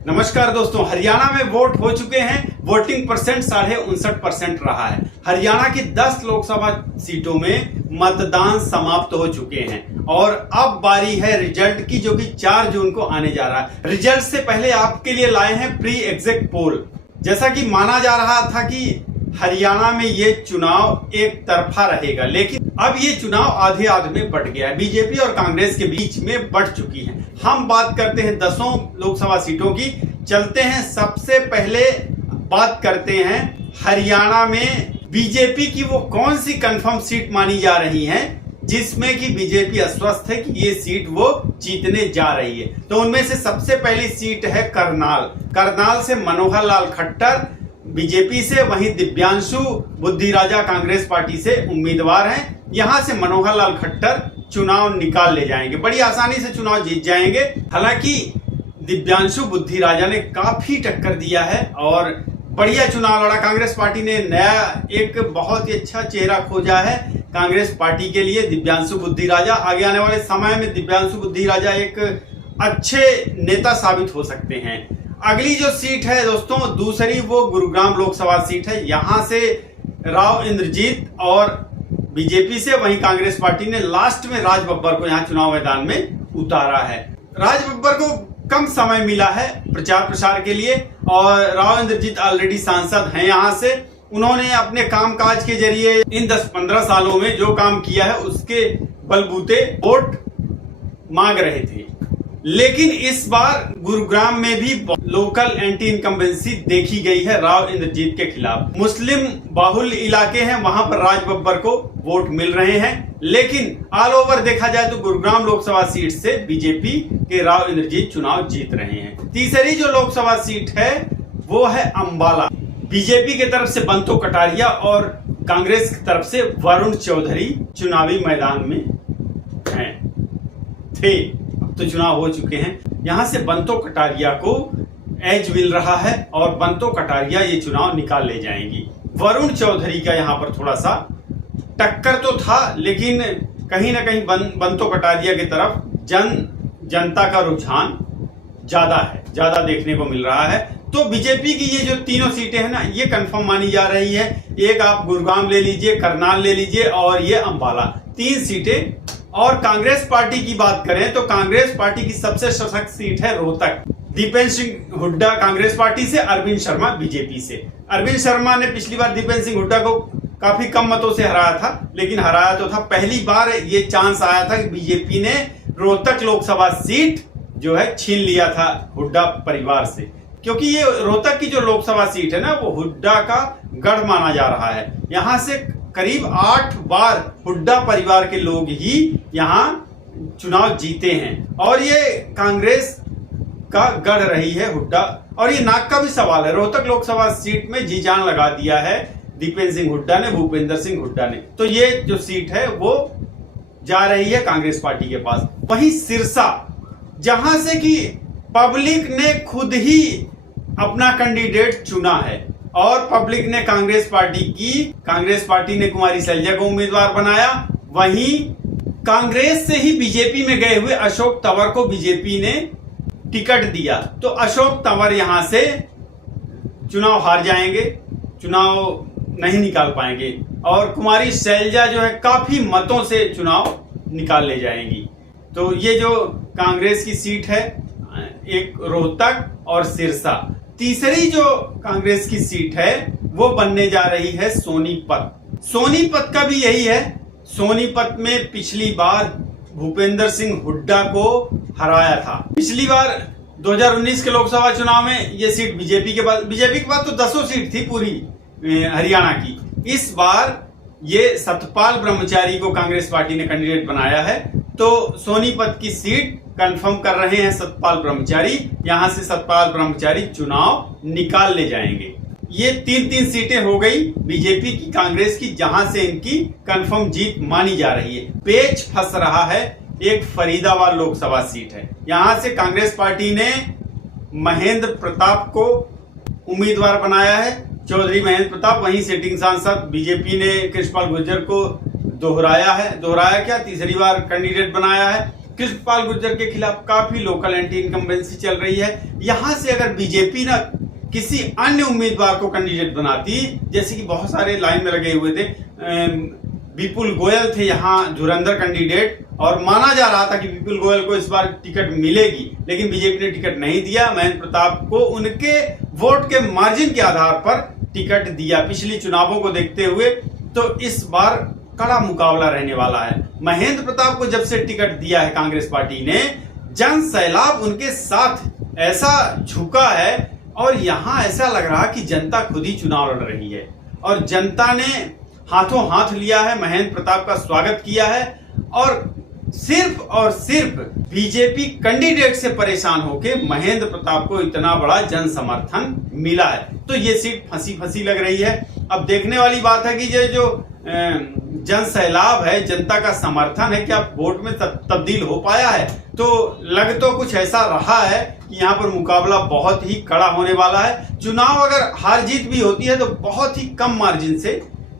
नमस्कार दोस्तों, हरियाणा में वोट हो चुके हैं। वोटिंग परसेंट 59.5% रहा है। हरियाणा की 10 लोकसभा सीटों में मतदान समाप्त हो चुके हैं और अब बारी है रिजल्ट की, जो कि 4 जून को आने जा रहा है। रिजल्ट से पहले आपके लिए लाए हैं प्री एग्जिट पोल। जैसा कि माना जा रहा था कि हरियाणा में ये चुनाव एक तरफा रहेगा, लेकिन अब ये चुनाव आधे आधे में बंट गया है। बीजेपी और कांग्रेस के बीच में बंट चुकी है। हम बात करते हैं 10 लोकसभा सीटों की। चलते हैं, सबसे पहले बात करते हैं हरियाणा में बीजेपी की वो कौन सी कंफर्म सीट मानी जा रही है जिसमें कि बीजेपी आश्वस्त है कि ये सीट वो जीतने जा रही है। तो उनमें से सबसे पहली सीट है करनाल से मनोहर लाल खट्टर बीजेपी से, वहीं दिव्यांशु बुद्धिराजा कांग्रेस पार्टी से उम्मीदवार हैं। यहां से मनोहर लाल खट्टर चुनाव निकाल ले जाएंगे, बड़ी आसानी से चुनाव जीत जाएंगे। हालांकि दिव्यांशु बुद्धिराजा ने काफी टक्कर दिया है और बढ़िया चुनाव लड़ा। कांग्रेस पार्टी ने नया एक बहुत ही अच्छा चेहरा खोजा है कांग्रेस पार्टी के लिए। दिव्यांशु बुद्धिराजा आगे आने वाले समय में दिव्यांशु बुद्धिराजा एक अच्छे नेता साबित हो सकते हैं। अगली जो सीट है दोस्तों, दूसरी, वो गुरुग्राम लोकसभा सीट है। यहां से राव इंद्रजीत और बीजेपी से, वहीं कांग्रेस पार्टी ने लास्ट में राज बब्बर को यहां चुनाव मैदान में उतारा है। राज बब्बर को कम समय मिला है प्रचार प्रसार के लिए और राव इंद्रजीत ऑलरेडी सांसद हैं यहां से। उन्होंने अपने कामकाज के जरिए इन 10-15 सालों में जो काम किया है उसके बलबूते वोट मांग रहे थे, लेकिन इस बार गुरुग्राम में भी लोकल एंटी इनकम्बेंसी देखी गई है राव इंद्रजीत के खिलाफ। मुस्लिम बाहुल्य इलाके हैं, वहां पर राज बब्बर को वोट मिल रहे हैं, लेकिन ऑल ओवर देखा जाए तो गुरुग्राम लोकसभा सीट से बीजेपी के राव इंद्रजीत चुनाव जीत रहे हैं। तीसरी जो लोकसभा सीट है वो है अंबाला। बीजेपी की तरफ से बंतो कटारिया और कांग्रेस की तरफ से वरुण चौधरी चुनावी मैदान में थे। तो चुनाव हो चुके हैं। यहां से बंतो कटारिया को एज मिल रहा है और बंतो कटारिया ये चुनाव निकाल ले जाएंगी। वरुण चौधरी का यहां पर थोड़ा सा टक्कर तो था, लेकिन कहीं ना कहीं बंतो कटारिया की तरफ जनता का रुझान ज्यादा देखने को मिल रहा है। तो बीजेपी की ये जो तीनों सीटें हैं ना, ये कंफर्म मानी जा रही है। एक आप गुरुग्राम ले लीजिए, करनाल ले लीजिए और ये अंबाला, 3 सीटें। और कांग्रेस पार्टी की बात करें तो कांग्रेस पार्टी की सबसे सशक्त सीट है रोहतक। दीपेंद्र सिंह हुड्डा कांग्रेस पार्टी से, अरविंद शर्मा बीजेपी से। अरविंद शर्मा ने पिछली बार दीपेंद्र सिंह हुड्डा को काफी कम मतों से हराया था, लेकिन हराया तो था। पहली बार ये चांस आया था कि बीजेपी ने रोहतक लोकसभा सीट जो है छीन लिया था हुड्डा परिवार से, क्योंकि ये रोहतक की जो लोकसभा सीट है ना, वो हुड्डा का गढ़ माना जा रहा है। यहां से करीब 8 बार हुड्डा परिवार के लोग ही यहां चुनाव जीते हैं और ये कांग्रेस का गढ़ रही है हुड्डा। और ये नाक का भी सवाल है, रोहतक लोकसभा सीट में जी जान लगा दिया है दीपेंद्र सिंह हुड्डा ने, भूपेंद्र सिंह हुड्डा ने। तो ये जो सीट है वो जा रही है कांग्रेस पार्टी के पास। वहीं सिरसा, जहां से कि पब्लिक ने खुद ही अपना कैंडिडेट चुना है और पब्लिक ने कांग्रेस पार्टी ने कुमारी सैलजा को उम्मीदवार बनाया। वहीं कांग्रेस से ही बीजेपी में गए हुए अशोक तंवर को बीजेपी ने टिकट दिया। तो अशोक तंवर यहां से चुनाव हार जाएंगे, चुनाव नहीं निकाल पाएंगे और कुमारी सैलजा जो है काफी मतों से चुनाव निकाल ले जाएंगी। तो ये जो कांग्रेस की सीट है, एक रोहतक और सिरसा। तीसरी जो कांग्रेस की सीट है वो बनने जा रही है सोनीपत। सोनीपत का भी यही है। सोनीपत में पिछली बार भूपेंद्र सिंह हुड्डा को हराया था। पिछली बार 2019 के लोकसभा चुनाव में ये सीट बीजेपी के पास तो 10 सीट थी पूरी हरियाणा की। इस बार ये सतपाल ब्रह्मचारी को कांग्रेस पार्टी ने कैंडिडेट बनाया है। तो सोनीपत की सीट कंफर्म कर रहे हैं सतपाल ब्रह्मचारी। यहां से सतपाल ब्रह्मचारी चुनाव निकाल ले जाएंगे। ये 3 सीटें हो गई बीजेपी की, कांग्रेस की, जहां से इनकी कंफर्म जीत मानी जा रही है। पेच फंस रहा है, एक फरीदाबाद लोकसभा सीट है। यहां से कांग्रेस पार्टी ने महेंद्र प्रताप को उम्मीदवार बनाया है, चौधरी महेंद्र प्रताप। वहीं सिटिंग सांसद बीजेपी ने कृष्णपाल गुर्जर को दोहराया क्या, तीसरी बार कैंडिडेट बनाया है। कृष्णपाल गुर्जर के खिलाफ काफी लोकल एंटी इनकम्बेंसी चल रही है। यहां से अगर बीजेपी ना किसी अन्य उम्मीदवार को कैंडिडेट बनाती, जैसे कि बहुत सारे लाइन में लगे हुए थे, विपुल गोयल थे यहाँ धुरंधर कैंडिडेट, और माना जा रहा था कि विपुल गोयल को इस बार टिकट मिलेगी, लेकिन बीजेपी ने टिकट नहीं दिया। महेंद्र प्रताप को उनके वोट के मार्जिन के आधार पर टिकट दिया। पिछली चुनावों को देखते हुए तो इस बार कड़ा मुकाबला रहने वाला है। महेंद्र प्रताप को जब से टिकट दिया है कांग्रेस पार्टी ने, जन सैलाब उनके साथ ऐसा झुका है, और यहां ऐसा लग रहा कि जनता खुद ही चुनाव लड़ रही है, और जनता ने हाथों हाथ लिया है, महेंद्र प्रताप का स्वागत किया है, और सिर्फ बीजेपी कैंडिडेट से परेशान होके महेंद्र प्रताप को इतना बड़ा जन समर्थन मिला है। तो ये सीट फंसी फंसी लग रही है। अब देखने वाली बात है कि ये जो जन सैलाब है, जनता का समर्थन है, क्या वोट में तब्दील हो पाया है? तो लग तो कुछ ऐसा रहा है कि यहाँ पर मुकाबला बहुत ही कड़ा होने वाला है। चुनाव अगर हार जीत भी होती है तो बहुत ही कम मार्जिन से,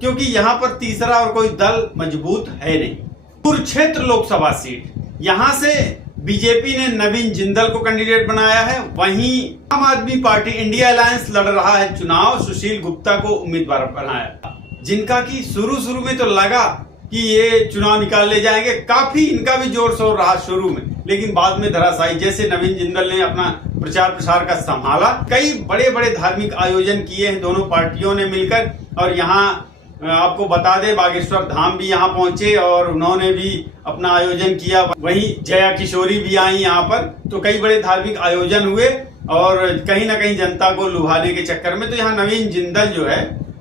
क्योंकि यहाँ पर तीसरा और कोई दल मजबूत है नहीं। कुरुक्षेत्र लोकसभा सीट, यहां से बीजेपी ने नवीन जिंदल को कैंडिडेट बनाया है। वहीं आम आदमी पार्टी इंडिया अलायंस लड़ रहा है चुनाव, सुशील गुप्ता को उम्मीदवार बनाया, जिनका की शुरू में तो लगा कि ये चुनाव निकाल ले जाएंगे। काफी इनका भी जोर शोर रहा शुरू में, लेकिन बाद में धराशायी। जैसे नवीन जिंदल ने अपना प्रचार प्रसार का संभाला, कई बड़े बड़े धार्मिक आयोजन किए हैं दोनों पार्टियों ने मिलकर, और यहाँ आपको बता दें बागेश्वर धाम भी यहाँ पहुंचे और उन्होंने भी अपना आयोजन किया। वहीं जया किशोरी भी आई यहाँ पर, तो कई बड़े धार्मिक आयोजन हुए, और कहीं ना कहीं जनता को लुभाने के चक्कर में तो यहाँ नवीन जिंदल जो है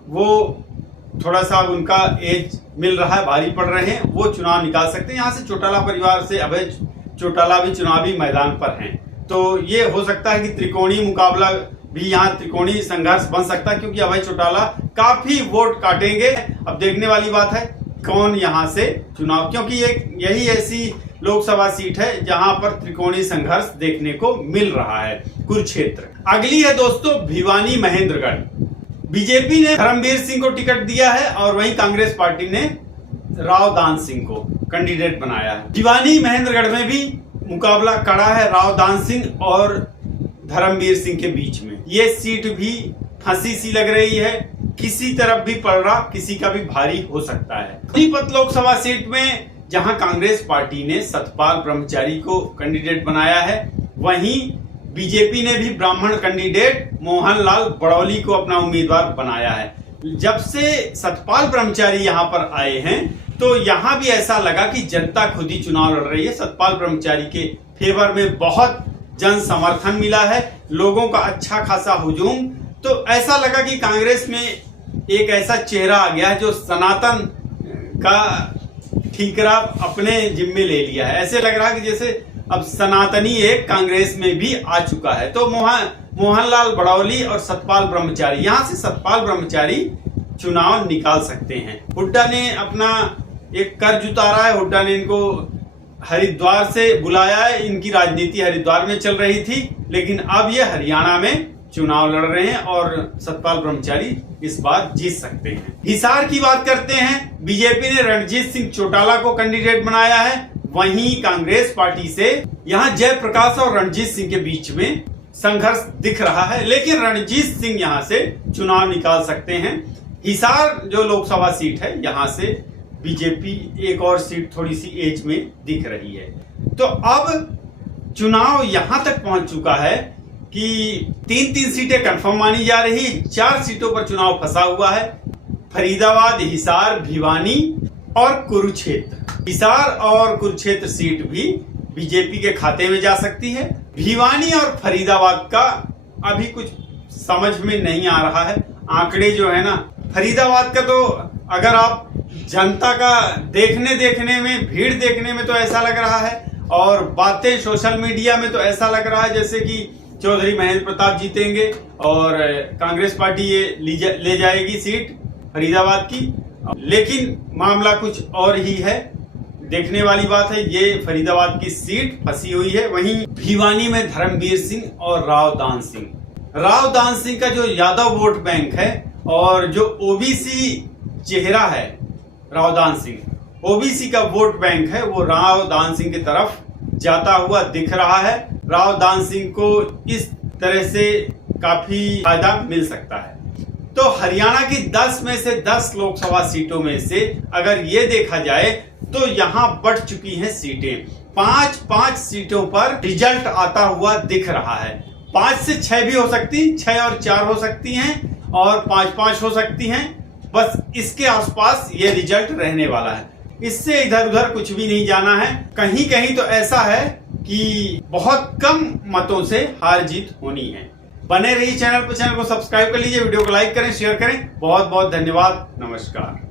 वो थोड़ा सा उनका एज मिल रहा है, भारी पड़ रहे हैं, वो चुनाव निकाल सकते हैं। यहाँ से चौटाला परिवार से अभय चौटाला भी चुनावी मैदान पर हैं, तो ये हो सकता है कि त्रिकोणीय मुकाबला भी, यहाँ त्रिकोणीय संघर्ष बन सकता है, क्योंकि अभय चौटाला काफी वोट काटेंगे। अब देखने वाली बात है कौन यहाँ से चुनाव, क्योंकि यही ऐसी लोकसभा सीट है जहां पर त्रिकोणीय संघर्ष देखने को मिल रहा है। कुरुक्षेत्र अगली है दोस्तों, भिवानी महेंद्रगढ़। बीजेपी ने धर्मवीर सिंह को टिकट दिया है, और वहीं कांग्रेस पार्टी ने राव दान सिंह को कैंडिडेट बनाया है। भिवानी महेंद्रगढ़ में भी मुकाबला कड़ा है राव दान सिंह और धर्मवीर सिंह के बीच में। ये सीट भी फंसी सी लग रही है, किसी तरफ भी पड़ रहा, किसी का भी भारी हो सकता है। सोनीपत लोकसभा सीट में जहां कांग्रेस पार्टी ने सतपाल ब्रह्मचारी को कैंडिडेट बनाया है, वहीं बीजेपी ने भी ब्राह्मण कैंडिडेट मोहनलाल बड़ौली को अपना उम्मीदवार बनाया है। जब से सतपाल ब्रह्मचारी यहां पर आए हैं, तो यहां भी ऐसा लगा कि जनता खुद ही चुनाव लड़ रही है। सतपाल ब्रह्मचारी के फेवर में बहुत जन समर्थन मिला है, लोगों का अच्छा खासा हुजूम। तो ऐसा लगा कि कांग्रेस में एक ऐसा चेहरा आ गया है जो सनातन का ठीकरा अपने जिम्मे ले लिया है। ऐसे लग रहा है कि जैसे अब सनातनी एक कांग्रेस में भी आ चुका है। तो मोहनलाल बड़ौली और सतपाल ब्रह्मचारी, यहां से सतपाल ब्रह्मचारी चुनाव निकाल सकते हैं। हुड्डा ने अपना एक कर्ज उतारा है, हुड्डा ने इनको हरिद्वार से बुलाया है, इनकी राजनीति हरिद्वार में चल रही थी, लेकिन अब ये हरियाणा में चुनाव लड़ रहे हैं और सतपाल ब्रह्मचारी इस बार जीत सकते हैं। हिसार की बात करते हैं, बीजेपी ने रणजीत सिंह चौटाला को कैंडिडेट बनाया है। वहीं कांग्रेस पार्टी से यहां जयप्रकाश और रणजीत सिंह के बीच में संघर्ष दिख रहा है, लेकिन रणजीत सिंह यहां से चुनाव निकाल सकते हैं। हिसार जो लोकसभा सीट है, यहां से बीजेपी एक और सीट थोड़ी सी एज में दिख रही है। तो अब चुनाव यहां तक पहुंच चुका है कि 3-3 सीटें कंफर्म मानी जा रही, 4 सीटों पर चुनाव फंसा हुआ है। फरीदाबाद, हिसार, भिवानी और कुरुक्षेत्र। हिसार और कुरुक्षेत्र सीट भी बीजेपी के खाते में जा सकती है। भिवानी और फरीदाबाद का अभी कुछ समझ में नहीं आ रहा है। आंकड़े जो है ना, फरीदाबाद का तो अगर आप जनता का देखने में, भीड़ देखने में तो ऐसा लग रहा है, और बातें सोशल मीडिया में तो ऐसा लग रहा है जैसे कि चौधरी महेंद्र प्रताप जीतेंगे और कांग्रेस पार्टी ये ले जाएगी सीट फरीदाबाद की। लेकिन मामला कुछ और ही है, देखने वाली बात है। ये फरीदाबाद की सीट फंसी हुई है। वहीं भिवानी में धर्मवीर सिंह और राव दान सिंह का जो यादव वोट बैंक है और जो ओबीसी चेहरा है राव दान सिंह, ओबीसी का वोट बैंक है, वो राव दान सिंह की तरफ जाता हुआ दिख रहा है। राव दान सिंह को इस तरह से काफी फायदा मिल सकता है। तो हरियाणा की 10 में से 10 लोकसभा सीटों में से अगर ये देखा जाए तो यहां बढ़ चुकी हैं सीटें। 5-5 सीटों पर रिजल्ट आता हुआ दिख रहा है। 5 से 6 भी हो सकती, 6 और 4 हो सकती हैं और 5-5 हो सकती हैं। बस इसके आसपास ये रिजल्ट रहने वाला है। इससे इधर उधर कुछ भी नहीं जाना है। कहीं कहीं तो ऐसा है कि बहुत कम मतों से हार जीत होनी है। बने रहिए चैनल पर, चैनल को सब्सक्राइब कर लीजिए, वीडियो को लाइक करें, शेयर करें। बहुत बहुत धन्यवाद। नमस्कार।